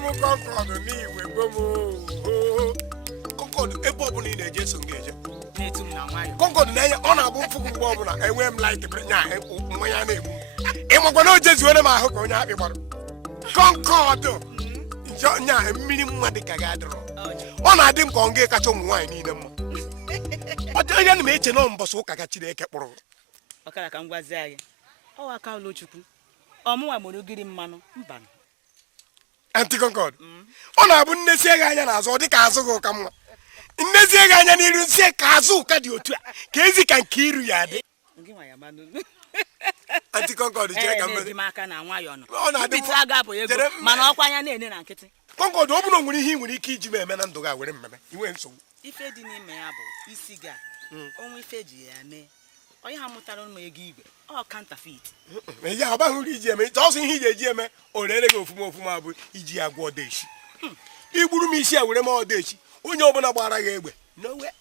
Igbo Concord n'Igwe Concord ebe ọ bụla ị na-eje so ngeje. Concord na-enye ọ na-abụ mfugu mgbe ọ bụla enwe m light nya mmanya na-egbu. Ịmakwa na o jezuore m ahụ ka onye akpị gbara. Concord nya mmiri mmadụ ka ga-adịrọ. Ọ na-adị m ka ọ ga-ekacha ụmụ nwaanyị niile mma. Ọ dị onye na eche na mbọsị ụka ka Chineke kpọrọ. Ọkara ka m gwazi anyị. Ọ aka ụlọ Chukwu. Ọmụnwa mụrụ ogiri mmanụ mba. Aunty Concord. Ọ na-abụ nnezie gị anya n'azụ ọ dị ka azụ gị ụka mma. Nnezie gị anya n'iru nsie ka azụ ụka dị otu a ka ezi ka nke iru ya dị. Aunty Concord jere ka mmeri. Ọ na-adị mana ọkwa anya na-ene na nkịtị. Concord ọ bụrụ na nwere ihe ị nwere ike iji eme na ndụ gị were mmemme iwe nsogbu. Ife dị n'ime ya bụ isi ga onwe ife ji ya mee. Onye ha mụtara ụmụ ego igwe ọ counterfeit. Ya ọba hụrụ iji eme ọsọ ihe iji eji eme o rere gị ofuma abụ iji ya gwa ọdechi. Igburu m isi a were m ọdechi onye ọbụla gbara gị egbe n'owe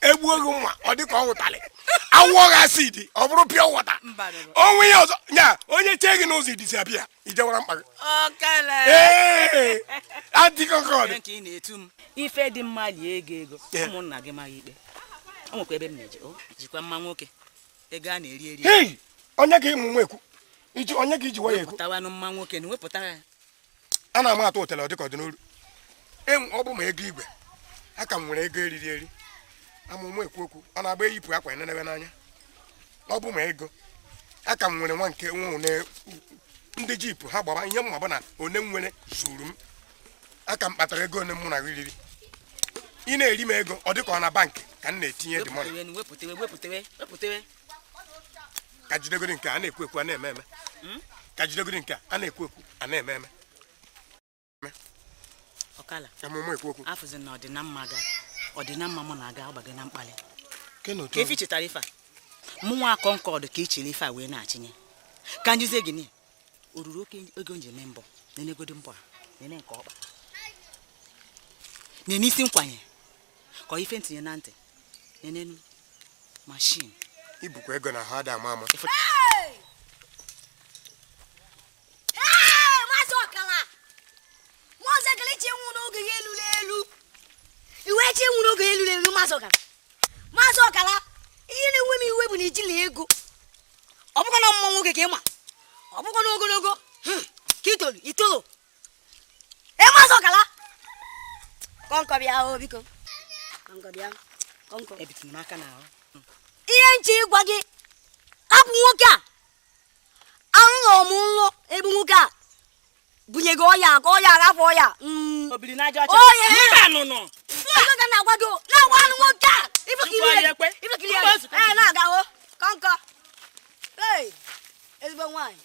egbuo gị mma ọ dị ka ọ wụtalị awụọ gị acid ọ bụrụ pịa wọta onwe ya ọzọ nya onye chee gị n'ụzọ idisi abịa ijewara mkpa gị. Aunty Concord ife dị mma lie ego ụmụnna gị maghị ikpe o nwekwa ebe m na-eje jikwa mma nwoke ego a na-eri onye ka ịmụ nwa ekwu iji onye ka iji waya ekwu tawanụ mma nwoke na wepụtara ya a na-ama atụ ụtele ọ dịka ọdịnolu ọ bụ ma ego igwe aka m nwere ego eriri eri amụmụ ekwu okwu ọ na-agba eyipụ akwa enenebe n'anya ọ bụ ma ego aka m nwere nwa nke nwe ndị jipụ ha gbaba ihe mma bụ na one nwere zuru m aka m kpatara ego one mụ na riri ị na-eri m ego ọ dịka ọ na bankị ka m na-etinye dị mọnụ ka jidegodi nke a na-ekwu ekwu a na-eme eme ka jidegodi nke a na-ekwu ekwu a na-eme eme ọkala amụmụ ekwu okwu afụzi na ọdịnamma mụ na-aga ọgbago na mkpali ka efi chetara ife a mụ nwa Concord ka ichere ife a wee na-achịnye ka njuzie gị o ruru oke ego nje eme mbọ nenegodi mbọ a nene nke ọkpa nene isi nkwanye ka ife ntinye na ntị nenenu mashin ibukwa ego na ha ada ama ama Maazị Ọkala ihe na-enwe m iwe bụ na ijila ego ọ bụkwa na mma nwoke ka ịma ọ bụkwa na ogologo ka itolu Maazị Ọkala Kọnkọ bịa ahụ biko Kọnkọ bịa Kọnkọ ebitinye m aka n'ahụ ihe nche ịgwa gị hapụ nwoke a ahụghọ m nlọ ebe nwoke a bunye gị ọya ka ọya agafọ ọya obiri n'aja ọcha nụnụ na-agwa gị na-agwa anụ nwoke a ifekiri ya na-agawo Kọnkọ ezigbo nwaanyị